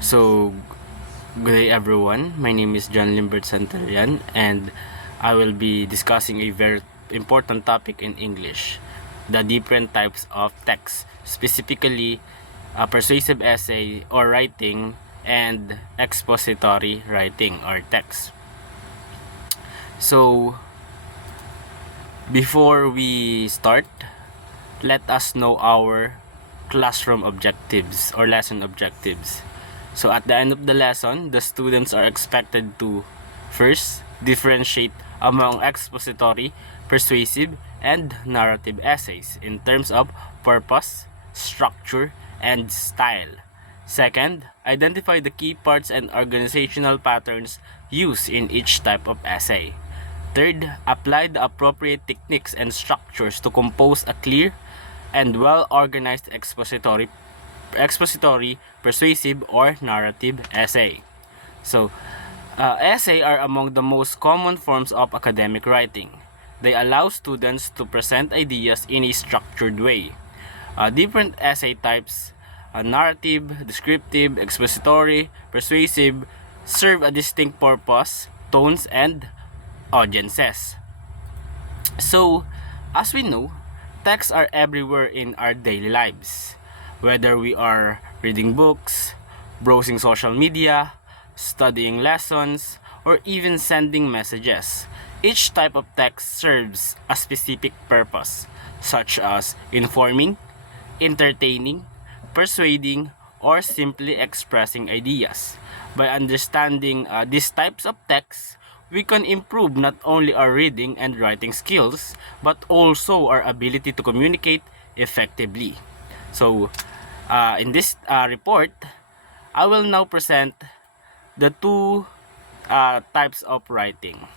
So, good day everyone. My name is Limbert Santillan and I will be discussing a very important topic in English, the different types of text, specifically persuasive essay or writing and expository writing or text. So, before we start, let us know our classroom objectives or lesson objectives. So at the end of the lesson, the students are expected to first differentiate among expository, persuasive, and narrative essays in terms of purpose, structure, and style. Second, identify the key parts and organizational patterns used in each type of essay. Third, apply the appropriate techniques and structures to compose a clear and well-organized expository, persuasive, or narrative essay. So, essay are among the most common forms of academic writing. They allow students to present ideas in a structured way. Different essay types, narrative, descriptive, expository, persuasive, serve a distinct purpose, tones, and audiences. So, as we know, texts are everywhere in our daily lives. Whether we are reading books, browsing social media, studying lessons, or even sending messages, each type of text serves a specific purpose, such as informing, entertaining, persuading, or simply expressing ideas. By understanding these types of texts, we can improve not only our reading and writing skills, but also our ability to communicate effectively. So, in this report, I will now present the two types of writing.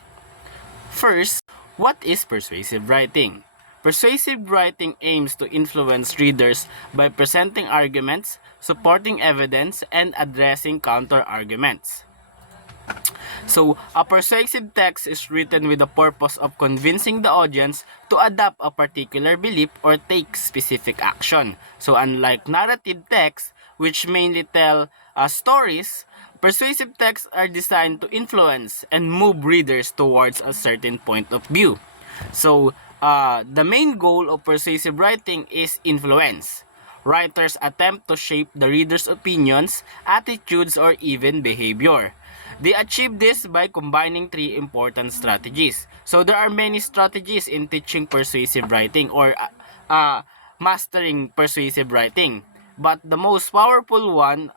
First, what is persuasive writing? Persuasive writing aims to influence readers by presenting arguments, supporting evidence, and addressing counter-arguments. So, a persuasive text is written with the purpose of convincing the audience to adopt a particular belief or take specific action. So, unlike narrative texts, which mainly tell stories, persuasive texts are designed to influence and move readers towards a certain point of view. So, the main goal of persuasive writing is influence. Writers attempt to shape the reader's opinions, attitudes, or even behavior. They achieve this by combining three important strategies. So there are many strategies in teaching persuasive writing or mastering persuasive writing. But the most powerful one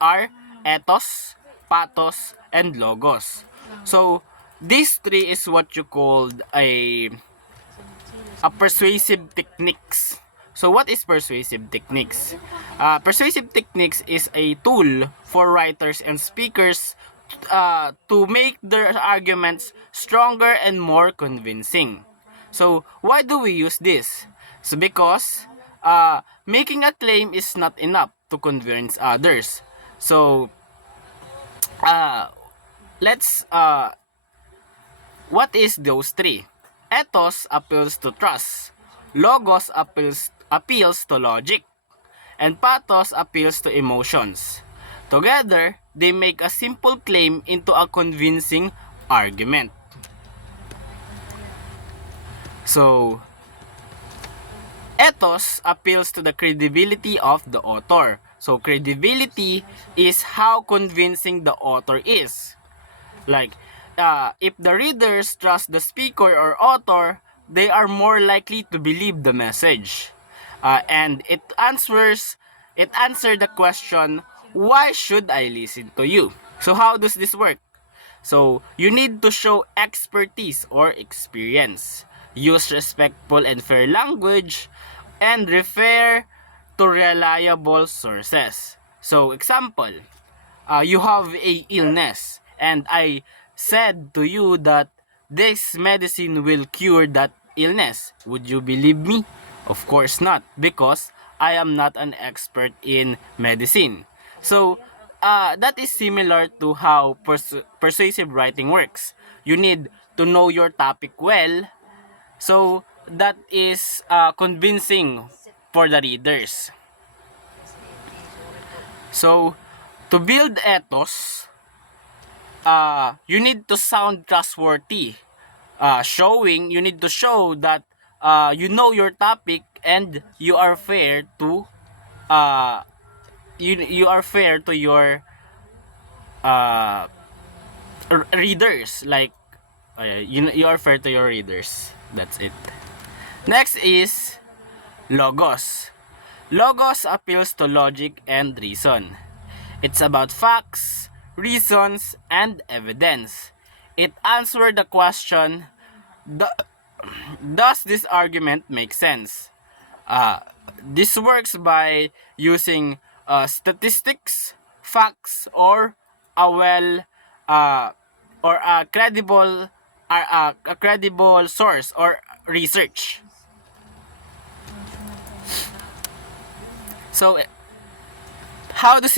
are ethos, pathos, and logos. So these three is what you called a persuasive techniques. So what is persuasive techniques? Persuasive techniques is a tool for writers and speakers to make their arguments stronger and more convincing. So why do we use this? So because making a claim is not enough to convince others. So let's what is those three? Ethos appeals to trust. Logos appeals to logic. And pathos appeals to emotions. Together, they make a simple claim into a convincing argument. So, ethos appeals to the credibility of the author. So, credibility is how convincing the author is. Like, if the readers trust the speaker or author, they are more likely to believe the message. And it answers the question, why should I listen to you? So how does this work? So you need to show expertise or experience, use respectful and fair language, and refer to reliable sources. So example, you have a illness and I said to you that this medicine will cure that illness. Would you believe me? Of course not, because I am not an expert in medicine. So that is similar to how persuasive writing works. You need to know your topic well, so that is convincing for the readers. So To build ethos, you need to sound trustworthy. You need to show that you know your topic and you are fair to uh, you are fair to your uh, readers. Like you are fair to your readers. That's it. Next is logos. Logos appeals to logic and reason. It's about facts, reasons, and evidence. It answers the question, does this argument make sense? Uh, this works by using statistics, facts, or a well uh, or a credible source or research. So how does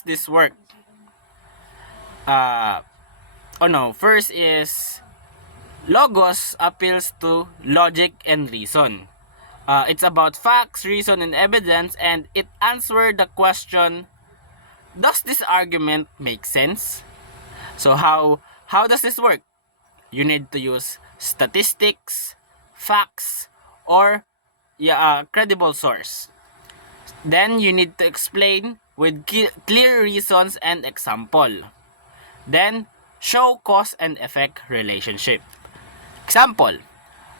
this work? First is logos appeals to logic and reason. It's about facts, reason, and evidence, and it answers the question, does this argument make sense? So how does this work? You need to use statistics, facts, or credible source. Then you need to explain with clear reasons and example. Then show cause and effect relationship. Example,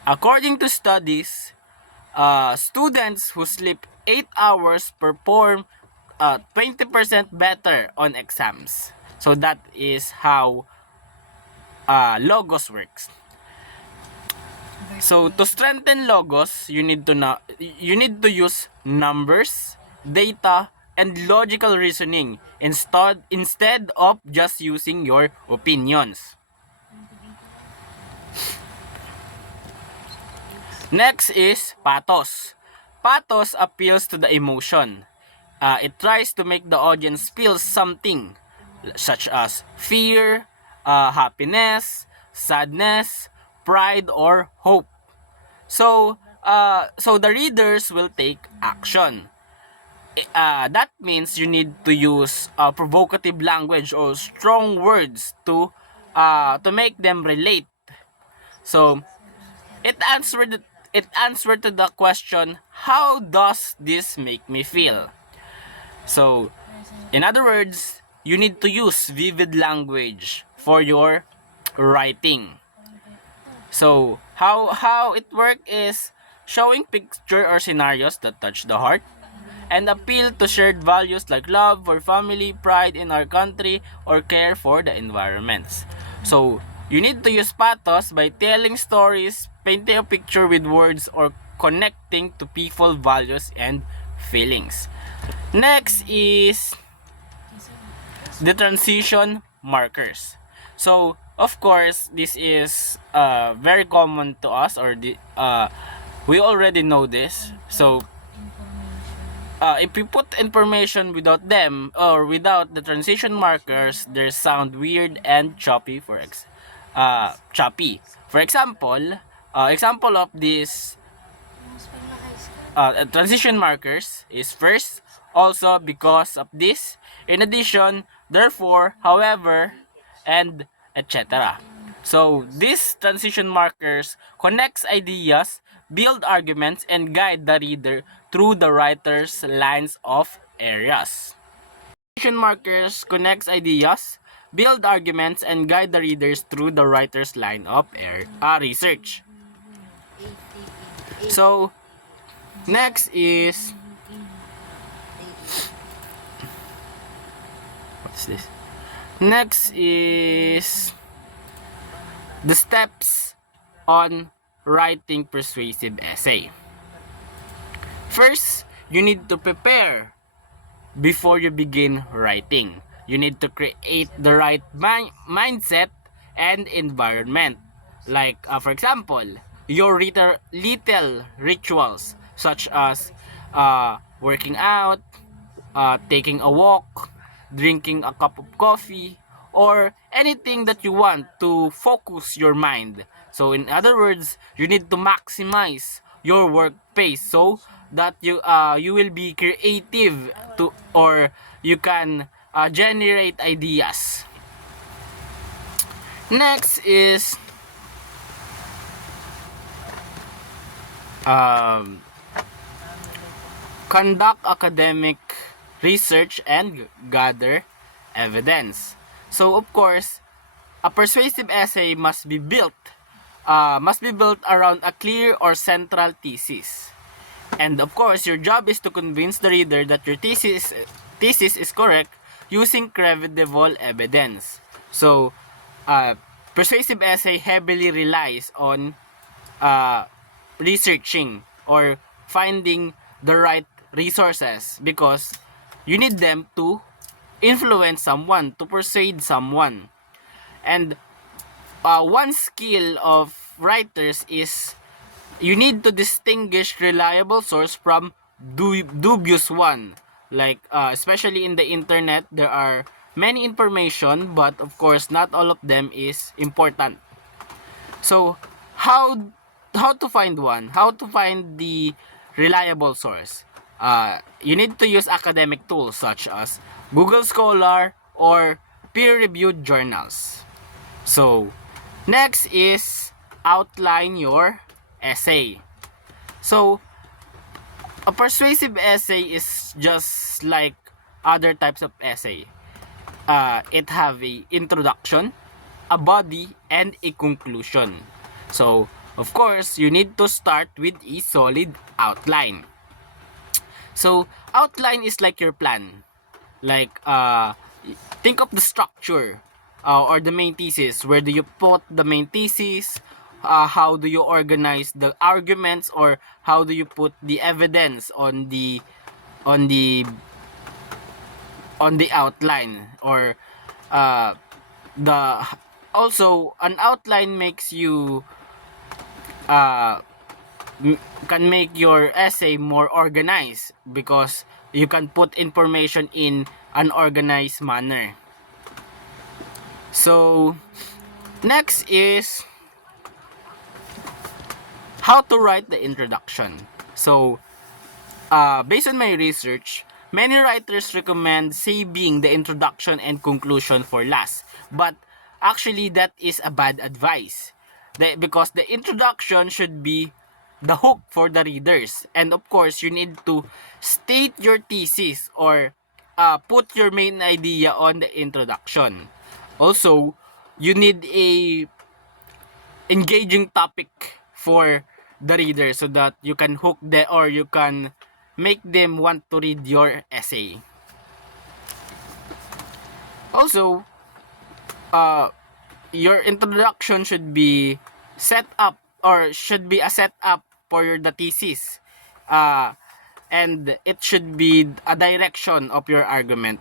according to studies, students who sleep 8 hours perform 20% better on exams. So that is how logos works. So to strengthen logos, you need to use numbers, data, and logical reasoning instead of just using your opinions. Next is pathos. Pathos appeals to the emotion. It tries to make the audience feel something, such as fear, happiness, sadness, pride, or hope. So the readers will take action. That means you need to use provocative language or strong words to make them relate. So it answered to the question, how does this make me feel? So in other words, you need to use vivid language for your writing. So how it works is showing picture or scenarios that touch the heart and appeal to shared values like love for family, pride in our country, or care for the environments. So you need to use pathos by telling stories, painting a picture with words, or connecting to people, values, and feelings. Next is the transition markers. So of course, this is very common to us, or we already know this. So if we put information without them or without the transition markers, they sound weird and choppy. Choppy. For example of this transition markers is first, also, because of this, in addition, therefore, however, and etc. So these transition markers connects ideas, build arguments, and guide the reader through the writer's lines of areas. Transition markers connects ideas, build arguments, and guide the readers through the writer's line of research. So next is what's this? Next is the steps on writing persuasive essay. First, you need to prepare before you begin writing. You need to create the right mindset and environment. Like, for example, your little rituals such as working out, taking a walk, drinking a cup of coffee, or anything that you want to focus your mind. So in other words, you need to maximize your work pace so that you will be creative to, or you can generate ideas. Next is um, conduct academic research and gather evidence. So of course, a persuasive essay must be built around a clear or central thesis. And of course, your job is to convince the reader that your thesis is correct using credible evidence. So, persuasive essay heavily relies on uh, researching or finding the right resources because you need them to influence someone, to persuade someone. And one skill of writers is you need to distinguish reliable source from dubious one. Like especially in the internet, there are many information, but of course not all of them is important. So how how to find one? How to find the reliable source? You need to use academic tools such as Google Scholar or peer-reviewed journals. So next is outline your essay. So a persuasive essay is just like other types of essay. It have a introduction, a body, and a conclusion. So of course, you need to start with a solid outline. So outline is like your plan. Like think of the structure or the main thesis. Where do you put the main thesis? How do you organize the arguments, or how do you put the evidence on the on the outline, or uh, the also an outline makes you uh, can make your essay more organized because you can put information in an organized manner. So next is how to write the introduction. So based on my research, many writers recommend saving the introduction and conclusion for last. But actually, that is a bad advice. Because the introduction should be the hook for the readers. And of course, you need to state your thesis or put your main idea on the introduction. Also, you need a engaging topic for the reader so that you can hook them or you can make them want to read your essay. Also, your introduction should be set up or should be a setup for the thesis. And it should be a direction of your argument.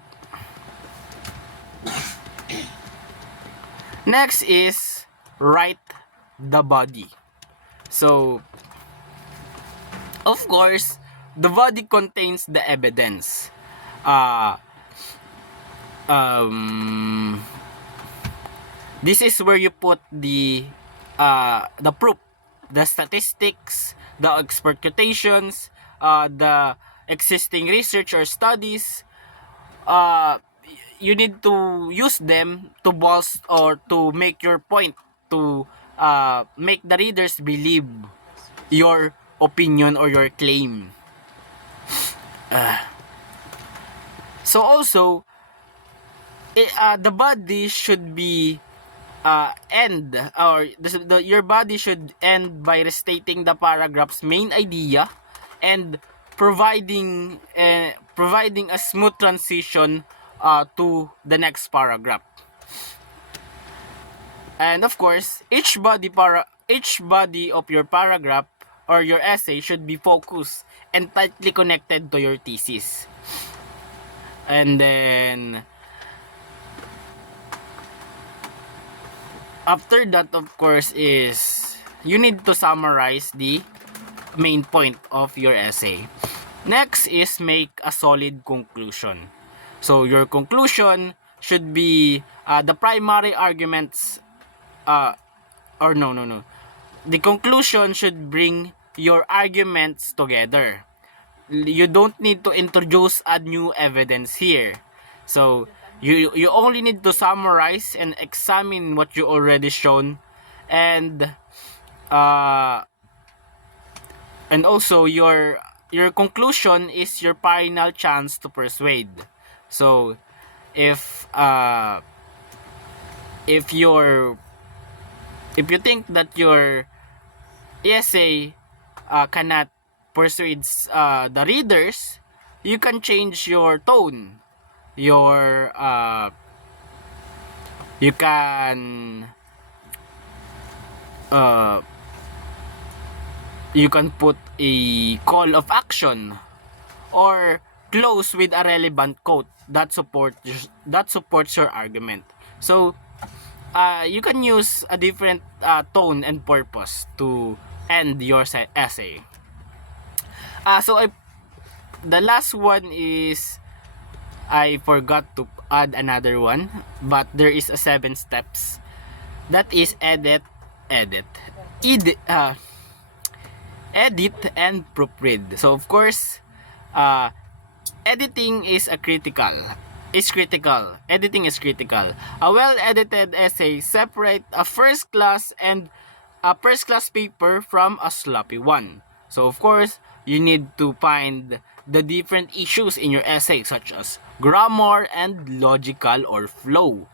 Next is write the body. So, of course, the body contains the evidence. This is where you put the proof, the statistics, the expert quotations, the existing research or studies. You need to use them to bolster or to make your point, to make the readers believe your opinion or your claim. So also, the body should be end or your body should end by restating the paragraph's main idea and providing a smooth transition to the next paragraph. And of course, each body of your paragraph or your essay should be focused and tightly connected to your thesis. And then after that, of course, is you need to summarize the main point of your essay. Next is make a solid conclusion. So your conclusion should be the primary arguments or no. The conclusion should bring your arguments together. You don't need to introduce a new evidence here. So You only need to summarize and examine what you already shown, and uh, also your conclusion is your final chance to persuade. So if if you're if you think that your essay cannot persuade the readers, you can change your tone, your you can uh, you can put a call of action or close with a relevant quote that supports your argument. So you can use a different tone and purpose to end your essay. The last one is, I forgot to add another one, but there is a 7 steps. That is edit, edit and proofread. So of course, editing is critical. Editing is critical. A well-edited essay separate a first class paper from a sloppy one. So of course, you need to find the different issues in your essay, such as grammar and logical or flow.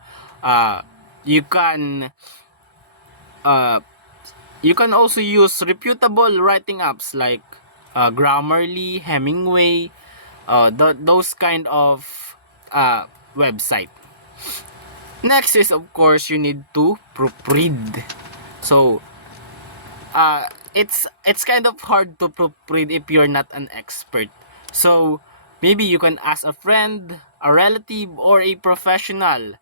You can also use reputable writing apps like Grammarly, Hemingway, those kind of website. Next is, of course, you need to proofread. So it's kind of hard to proofread if you're not an expert. So maybe you can ask a friend, a relative, or a professional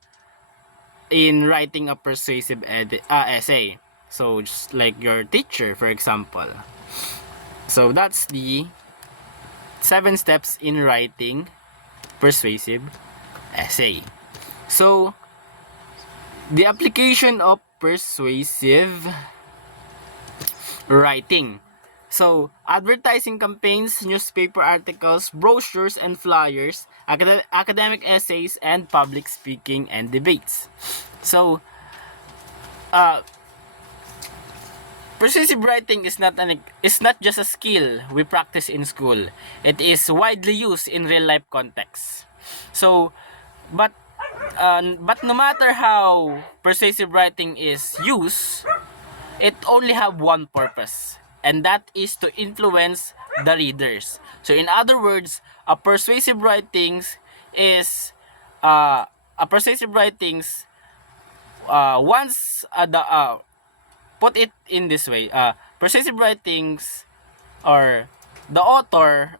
in writing a persuasive essay. So just like your teacher, for example. So that's the 7 steps in writing persuasive essay. So the application of persuasive writing. So advertising campaigns, newspaper articles, brochures and flyers, academic essays, and public speaking and debates. So persuasive writing is not just a skill we practice in school. It is widely used in real life contexts. So, but no matter how persuasive writing is used, it only have one purpose, and that is to influence the readers. So, in other words, a persuasive writings is once put it in this way, persuasive writings, or the author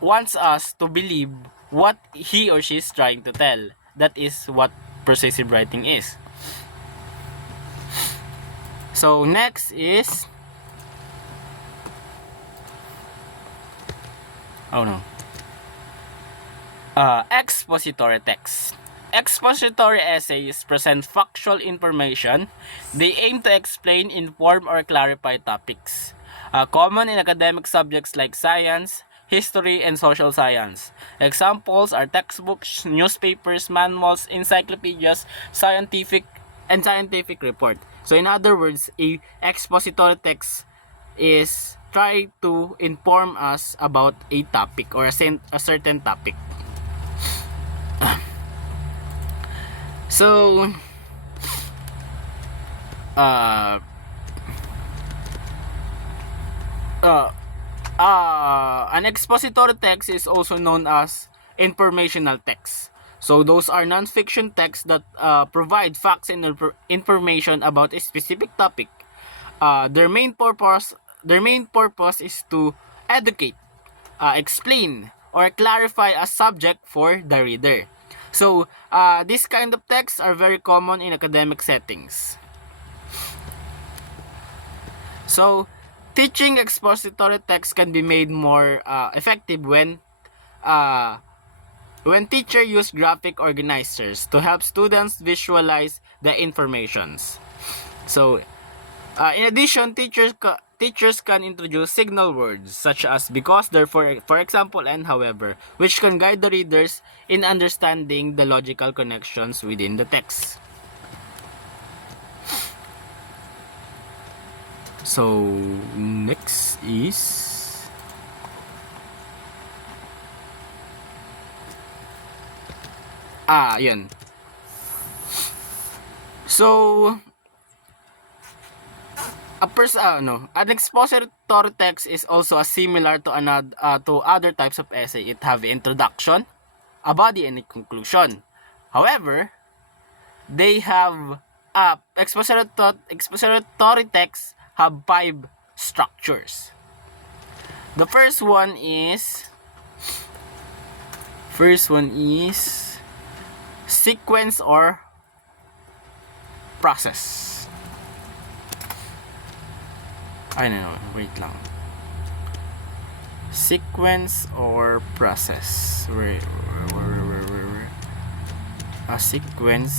wants us to believe what he or she is trying to tell. That is what persuasive writing is. So next is expository text. Expository essays present factual information. They aim to explain, inform, or clarify topics common in academic subjects like science, history, and social science. Examples are textbooks, newspapers, manuals, encyclopedias, scientific report. So in other words, a expository text is try to inform us about a topic or a certain topic. So an expository text is also known as informational text. So those are non-fiction texts that provide facts and information about a specific topic. Their main purpose is to educate, explain, or clarify a subject for the reader. So this kind of texts are very common in academic settings. So teaching expository text can be made more effective when teachers use graphic organizers to help students visualize the informations. So in addition, teachers teachers can introduce signal words such as because, therefore, for example, and however, which can guide the readers in understanding the logical connections within the text. So, next is yun. So, an expository text is also similar to other types of essay. It have introduction, a body, and a conclusion. However, they have expository texts have 5 structures. The first one is sequence or process. Ay, no, wait lang. Sequence or process. Where? A sequence.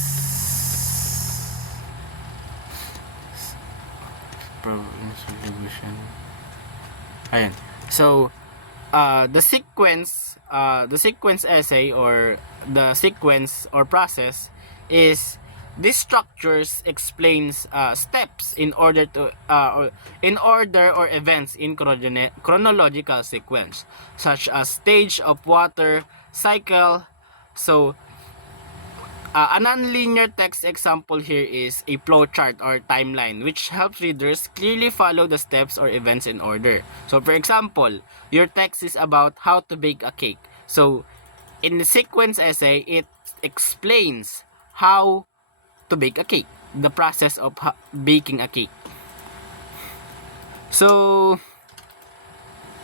Ayan. So, the sequence essay or the sequence or process is these structures explains steps in order or events in chronological sequence, such as stage of water cycle. So a nonlinear text example here is a flowchart or timeline, which helps readers clearly follow the steps or events in order. So for example, your text is about how to bake a cake. So in the sequence essay, it explains how to bake a cake, the process of baking a cake. So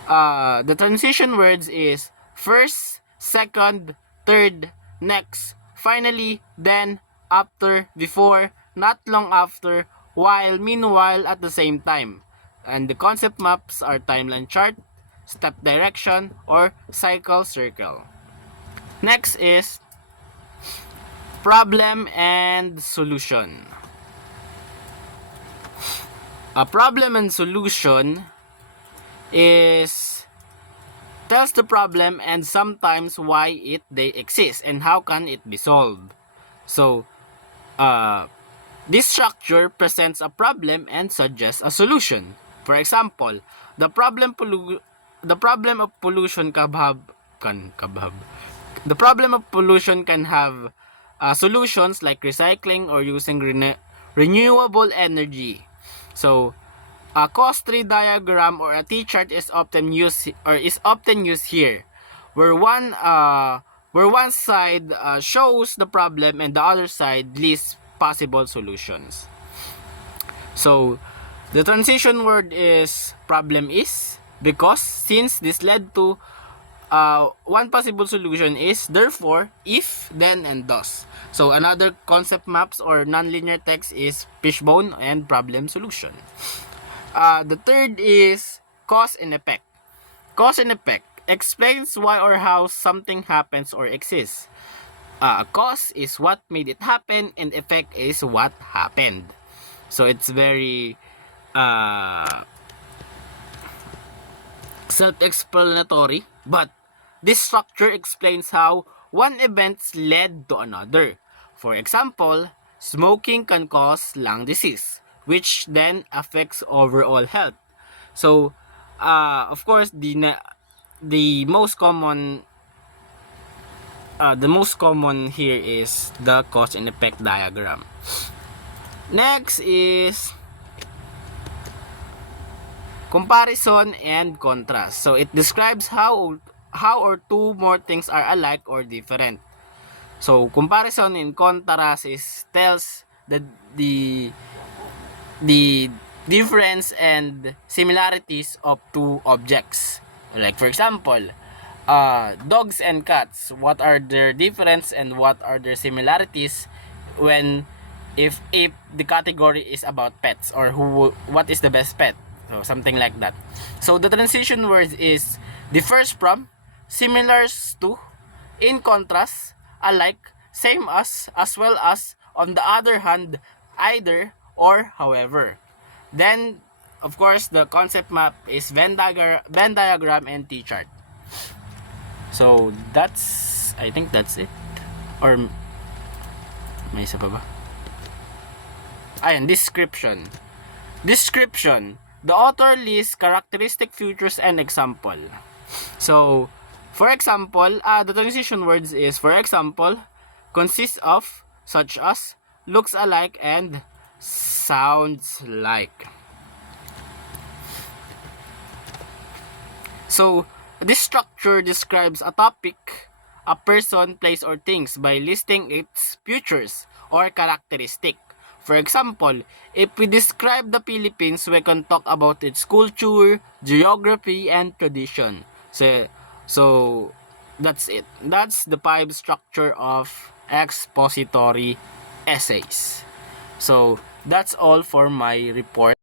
the transition words is first, second, third, next, finally, then, after, before, not long after, while, meanwhile, at the same time. And the concept maps are timeline chart, step direction, or cycle circle. Next is problem and solution. A problem and solution is tells the problem and sometimes why they exist and how can it be solved. So this structure presents a problem and suggests a solution. For example, the problem of pollution can have solutions like recycling or using renewable energy. So a cost tree diagram or a T-chart is often used here, where one side shows the problem and the other side lists possible solutions. So the transition word is problem is, because since this led to one possible solution is, therefore, if, then, and thus. So another concept maps or nonlinear text is fishbone and problem solution. The third is cause and effect. Cause and effect explains why or how something happens or exists. Cause is what made it happen, and effect is what happened. So it's very self-explanatory, but this structure explains how one event led to another. For example, smoking can cause lung disease, which then affects overall health. So, of course, the most common here is the cause and effect diagram. Next is comparison and contrast. So it describes how or two more things are alike or different. So comparison and contrast tells the difference and similarities of two objects. Like for example, dogs and cats. What are their difference and what are their similarities when if the category is about pets, or what is the best pet? So something like that. So the transition word is differs from, similar to, in contrast, alike, same as well as, on the other hand, either, or however. Then of course, the concept map is Venn diagram and T-chart. So, I think that's it. Or, may isa pa ba? Ayan, description. Description. The author lists characteristic, features, and example. So, for example, the transition words is, for example, consists of, such as, looks alike, and sounds like. So, this structure describes a topic, a person, place, or things by listing its features or characteristic. For example, if we describe the Philippines, we can talk about its culture, geography, and tradition. So that's it. That's the 5 structure of expository essays. So that's all for my report.